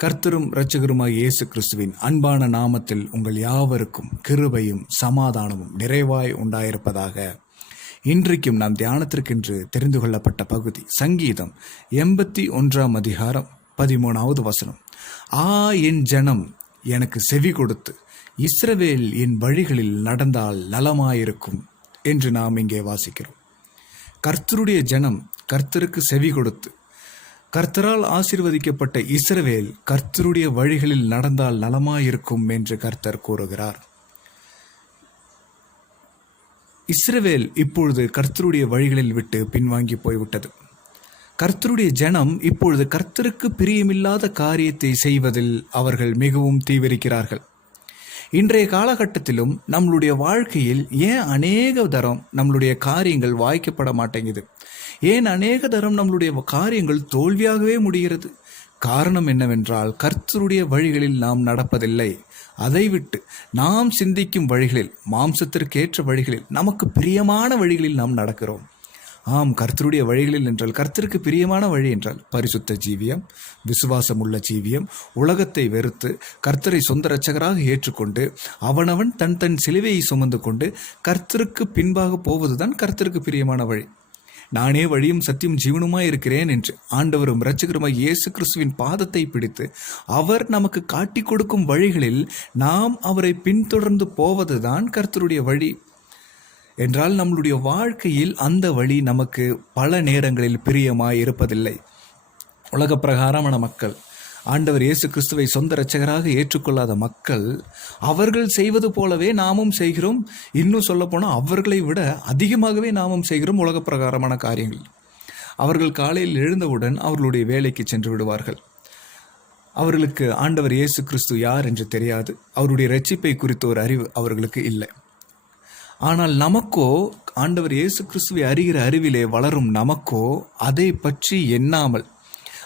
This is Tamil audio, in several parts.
கர்த்தரும் இரட்சகருமாய் இயேசு கிறிஸ்துவின் அன்பான நாமத்தில் உங்கள் யாவருக்கும் கிருபையும் சமாதானமும் நிறைவாய் உண்டாயிருப்பதாக இன்றைக்கும் நாம் தியானத்திற்கென்று தெரிந்து கொள்ளப்பட்ட பகுதி சங்கீதம் எண்பத்தி ஒன்றாம் அதிகாரம் பதிமூணாவது வசனம். ஆ என் ஜனம் எனக்கு செவி கொடுத்து இஸ்ரவேல் என் வழிகளில் நடந்தால் நலமாயிருக்கும் என்று நாம் இங்கே வாசிக்கிறோம். கர்த்தருடைய ஜனம் கர்த்தருக்கு செவி கொடுத்து கர்த்தரால் ஆசீர்வதிக்கப்பட்ட இஸ்ரவேல் கர்த்தருடைய வழிகளில் நடந்தால் நலமாயிருக்கும் என்று கர்த்தர் கூறுகிறார். இஸ்ரவேல் இப்பொழுது கர்த்தருடைய வழிகளில் விட்டு பின்வாங்கி போய்விட்டது. கர்த்தருடைய ஜனம் இப்பொழுது கர்த்தருக்கு பிரியமில்லாத காரியத்தை செய்வதில் அவர்கள் மிகவும் தீவிரிக்கிறார்கள். இன்றைய காலகட்டத்திலும் நம்மளுடைய வாழ்க்கையில் ஏன் அநேக தரம் நம்மளுடைய காரியங்கள் வாய்க்கப்பட மாட்டேங்குது? ஏன் அநேக தரம் நம்மளுடைய காரியங்கள் தோல்வியாகவே முடிகிறது? காரணம் என்னவென்றால் கர்த்தருடைய வழிகளில் நாம் நடப்பதில்லை. அதை விட்டு நாம் சிந்திக்கும் வழிகளில் மாம்சத்திற்கேற்ற வழிகளில் நமக்கு பிரியமான வழிகளில் நாம் நடக்கிறோம். ஆம் கர்த்தருடைய வழிகளில் என்றால் கர்த்தருக்கு பிரியமான வழி என்றால் பரிசுத்த ஜீவியம் விசுவாசம் உள்ள ஜீவியம் உலகத்தை வெறுத்து கர்த்தரை சொந்த ரச்சகராக ஏற்றுக்கொண்டு அவனவன் தன் தன் சிலுவையை சுமந்து கொண்டு கர்த்தருக்கு பின்பாக போவதுதான் கர்த்தருக்கு பிரியமான வழி. நானே வழியும் சத்தியம் ஜீவனுமாய் இருக்கிறேன் என்று ஆண்டவரும் இரட்சகருமாய் இயேசு கிறிஸ்துவின் பாதத்தை பிடித்து அவர் நமக்கு காட்டி கொடுக்கும் வழிகளில் நாம் அவரை பின்தொடர்ந்து போவதுதான் கர்த்தருடைய வழி. என்றால் நம்மளுடைய வாழ்க்கையில் அந்த வழி நமக்கு பல நேரங்களில் பிரியமாய் இருப்பதில்லை. உலக பிரகாரமான மக்கள் ஆண்டவர் இயேசு கிறிஸ்துவை சொந்த இரட்சகராக ஏற்றுக்கொள்ளாத மக்கள் அவர்கள் செய்வது போலவே நாமும் செய்கிறோம். இன்னும் சொல்லப்போனால் அவர்களை விட அதிகமாகவே நாமும் செய்கிறோம் உலக பிரகாரமான காரியங்கள். அவர்கள் காலையில் எழுந்தவுடன் அவர்களுடைய வேலைக்கு சென்று விடுவார்கள். அவர்களுக்கு ஆண்டவர் இயேசு கிறிஸ்து யார் என்று தெரியாது. அவருடைய ரட்சிப்பை குறித்த ஒரு அறிவு அவர்களுக்கு இல்லை. ஆனால் நமக்கோ ஆண்டவர் இயேசு கிறிஸ்துவை அறிகிற அறிவிலே வளரும் நமக்கோ அதை பற்றி எண்ணாமல்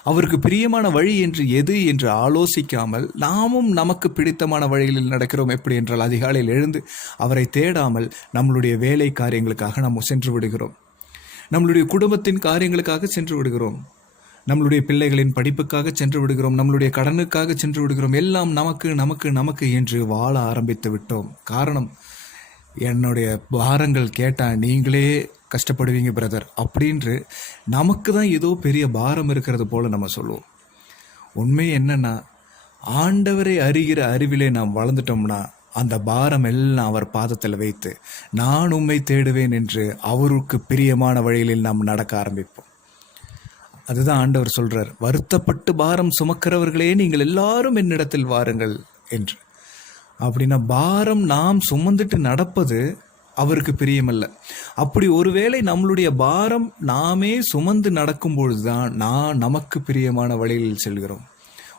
அவருக்கு பிரியமான வழி என்று எது என்று ஆலோசிக்காமல் நாமும் நமக்கு பிடித்தமான வழிகளில் நடக்கிறோம் எப்படி என்றால் அதிகாலையில் எழுந்து அவரை தேடாமல் நம்மளுடைய வேலை காரியங்களுக்காக நாம் சென்று விடுகிறோம். நம்மளுடைய குடும்பத்தின் காரியங்களுக்காக சென்று விடுகிறோம். நம்மளுடைய பிள்ளைகளின் படிப்புக்காக சென்று விடுகிறோம். நம்மளுடைய கடனுக்காக சென்று விடுகிறோம். எல்லாம் நமக்கு நமக்கு நமக்கு என்று வாழ ஆரம்பித்து விட்டோம். காரணம் என்னுடைய பாரங்கள் கேட்டால் நீங்களே கஷ்டப்படுவீங்க பிரதர் அப்படின்று நமக்கு தான் ஏதோ பெரிய பாரம் இருக்கிறது போல் நம்ம சொல்லுவோம். உண்மை என்னென்னா ஆண்டவரை அறிகிற அறிவிலே நாம் வளர்ந்துட்டோம்னா அந்த பாரம் எல்லாம் அவர் பாதத்தில் வைத்து நான் உண்மை தேடுவேன் என்று அவருக்கு பிரியமான வழிகளில் நாம் நடக்க ஆரம்பிப்போம். அதுதான் ஆண்டவர் சொல்கிறார் வருத்தப்பட்டு பாரம் சுமக்கிறவர்களே நீங்கள் எல்லாரும் என்னிடத்தில் வாருங்கள் என்று. அப்படின்னா பாரம் நாம் சுமந்துட்டு நடப்பது அவருக்கு பிரியமல்ல. அப்படி ஒருவேளை நம்மளுடைய பாரம் நாமே சுமந்து நடக்கும் பொழுதுதான் நான் நமக்கு பிரியமான வழியில் செல்கிறோம்.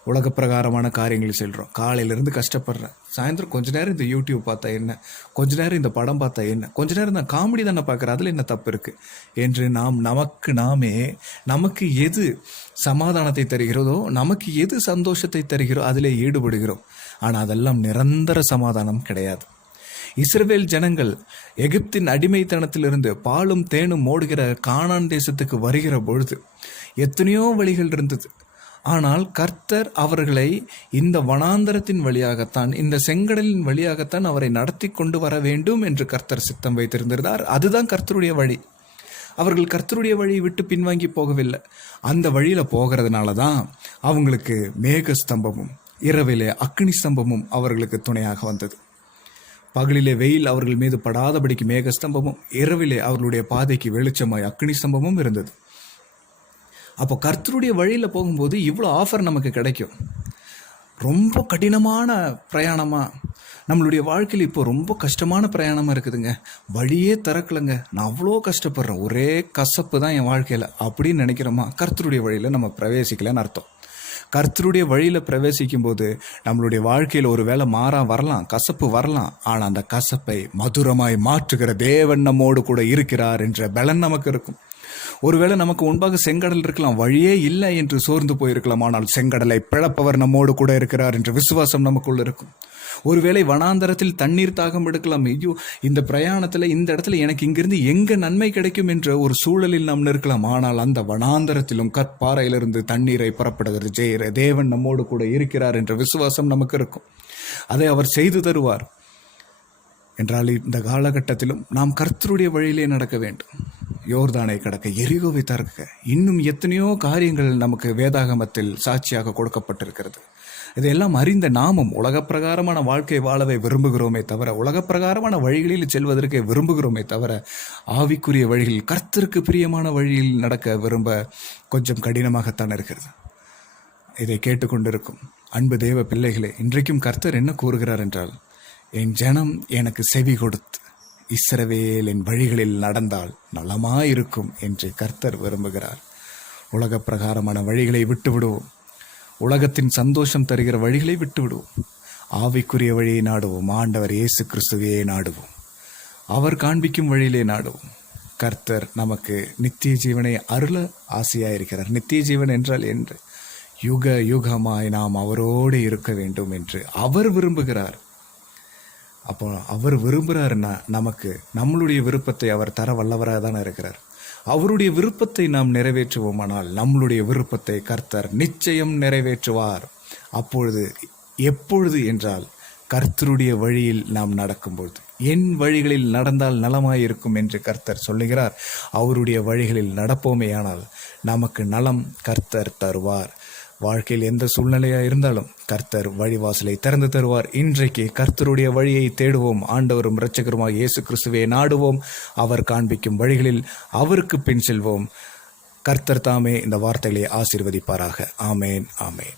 உலக பிரகாரமான காரியங்களில் செல்கிறோம் காலையிலேருந்து கஷ்டப்படுறேன். சாயந்தரம் கொஞ்ச நேரம் இந்த யூடியூப் பார்த்தா என்ன? கொஞ்ச நேரம் இந்த படம் பார்த்தா என்ன? கொஞ்ச நேரம் நான் காமெடி தானே பார்க்குறேன். அதில் என்ன தப்பு இருக்குது என்று நாம் நமக்கு நாமே நமக்கு எது சமாதானத்தை தருகிறதோ நமக்கு எது சந்தோஷத்தை தருகிறோ அதிலே ஈடுபடுகிறோம். ஆனால் அதெல்லாம் நிரந்தர சமாதானம் கிடையாது. இஸ்ரவேல் ஜனங்கள் எகிப்தின் அடிமைத்தனத்திலிருந்து பாலும் தேனும் ஓடுகிற கானான் தேசத்துக்கு வருகிற பொழுது எத்தனையோ வழிகள் இருந்தது. ஆனால் கர்த்தர் அவர்களை இந்த வனாந்தரத்தின் வழியாகத்தான் இந்த செங்கடலின் வழியாகத்தான் அவரை நடத்தி கொண்டு வர வேண்டும் என்று கர்த்தர் சித்தம் வைத்திருந்திருந்தார். அதுதான் கர்த்தருடைய வழி. அவர்கள் கர்த்தருடைய வழியை விட்டு பின்வாங்கி போகவில்லை. அந்த வழியில் போகிறதுனால தான் அவங்களுக்கு மேக ஸ்தம்பமும் இரவிலே அக்னி ஸ்தம்பமும் அவர்களுக்கு துணையாக வந்தது. பகலிலே வெயில் அவர்கள் மீது படாதபடிக்கு மேகஸ்தம்பமும் இரவிலே அவர்களுடைய பாதைக்கு வெளிச்சமாய் அக்னி ஸ்தம்பமும் இருந்தது. அப்போ கர்த்தருடைய வழியில் போகும்போது இவ்வளோ ஆஃபர் நமக்கு கிடைக்கும். ரொம்ப கடினமான பிரயாணமாக நம்மளுடைய வாழ்க்கையில் இப்போ ரொம்ப கஷ்டமான பிரயாணமாக இருக்குதுங்க. வழியே திறக்கலைங்க. நான் அவ்வளோ கஷ்டப்படுறேன். ஒரே கசப்பு தான் என் வாழ்க்கையில். அப்படின்னு நினைக்கிறோமா? கர்த்தருடைய வழியில் நம்ம பிரவேசிக்கலன்னு அர்த்தம். கர்த்தருடைய வழியில் பிரவேசிக்கும் போது நம்மளுடைய வாழ்க்கையில் ஒரு வேளை மாறா வரலாம் கசப்பு வரலாம். ஆனால் அந்த கசப்பை மதுரமாய் மாற்றுகிற தேவன் நம்மோடு கூட இருக்கிறார் என்ற பலன் நமக்கு இருக்கும். ஒருவேளை நமக்கு முன்பாக செங்கடல் இருக்கலாம் வழியே இல்லை என்று சோர்ந்து போயிருக்கலாம். ஆனால் செங்கடலை பிழப்பவர் நம்மோடு கூட இருக்கிறார் என்ற விசுவாசம் நமக்குள்ள இருக்கும். ஒருவேளை வனாந்தரத்தில் தண்ணீர் தாகம் எடுக்கலாம். ஐயோ இந்த பிரயாணத்தில் இந்த இடத்துல எனக்கு இங்கிருந்து எங்கே நன்மை கிடைக்கும் என்ற ஒரு சூழலில் நாம் நிற்கலாம். ஆனால் அந்த வனாந்தரத்திலும் கற்பாறையிலிருந்து தண்ணீரை புறப்படுகிறது. ஜெயிற தேவன் நம்மோடு கூட இருக்கிறார் என்ற விசுவாசம் நமக்கு இருக்கும். அதை அவர் செய்து தருவார். என்றால் இந்த காலகட்டத்திலும் நாம் கர்த்தருடைய வழியிலே நடக்க வேண்டும். யோர்தானை கடக்க எரிகோவை தற்க இன்னும் எத்தனையோ காரியங்கள் நமக்கு வேதாகமத்தில் சாட்சியாக கொடுக்கப்பட்டிருக்கிறது. இதெல்லாம் அறிந்த நாமும் உலகப்பிரகாரமான வாழ்க்கை வாழவே விரும்புகிறோமே தவிர உலகப்பிரகாரமான வழிகளில் செல்வதற்கு விரும்புகிறோமே தவிர ஆவிக்குரிய வழியில் கர்த்தருக்கு பிரியமான வழியில் நடக்க விரும்ப கொஞ்சம் கடினமாகத்தான் இருக்கிறது. இதை கேட்டுக்கொண்டிருக்கும் அன்பு தேவ பிள்ளைகளே இன்றைக்கும் கர்த்தர் என்ன கூறுகிறார் என்றால் என் ஜனம் எனக்கு செவி கொடுத்து இஸ்ரவேல் என் வழிகளில் நடந்தால் நலமாயிருக்கும் என்று கர்த்தர் விரும்புகிறார். உலக பிரகாரமான வழிகளை விட்டுவிடுவோம். உலகத்தின் சந்தோஷம் தருகிற வழிகளை விட்டுவிடுவோம். ஆவிக்குரிய வழியை நாடுவோம். ஆண்டவர் இயேசு கிறிஸ்துவையே நாடுவோம். அவர் காண்பிக்கும் வழியிலே நாடுவோம். கர்த்தர் நமக்கு நித்திய ஜீவனை அருள ஆசையாயிருக்கிறார். நித்திய ஜீவன் என்றால் என்று. யுக யுகமாய் நாம் அவரோடு இருக்க வேண்டும் என்று அவர் விரும்புகிறார். அப்போ அவர் விரும்புகிறாருன்னா நமக்கு நம்மளுடைய விருப்பத்தை அவர் தர வல்லவராக தானே இருக்கிறார். அவருடைய விருப்பத்தை நாம் நிறைவேற்றுவோமானால் நம்மளுடைய விருப்பத்தை கர்த்தர் நிச்சயம் நிறைவேற்றுவார். அப்பொழுது எப்பொழுது என்றால் கர்த்தருடைய வழியில் நாம் நடக்கும்பொழுது. என் வழிகளில் நடந்தால் நலமாயிருக்கும் என்று கர்த்தர் சொல்லுகிறார். அவருடைய வழிகளில் நடப்போமேயானால் நமக்கு நலம் கர்த்தர் தருவார். வாழ்க்கையில் எந்த சூழ்நிலையாக இருந்தாலும் கர்த்தர் வழிவாசலை திறந்து தருவார். இன்றைக்கு கர்த்தருடைய வழியை தேடுவோம். ஆண்டவரும் இரட்சகருமாக இயேசு கிறிஸ்துவை நாடுவோம். அவர் காண்பிக்கும் வழிகளில் அவருக்கு பின் செல்வோம். கர்த்தர் தாமே இந்த வார்த்தைகளை ஆசீர்வதிப்பாராக. ஆமேன் ஆமேன்.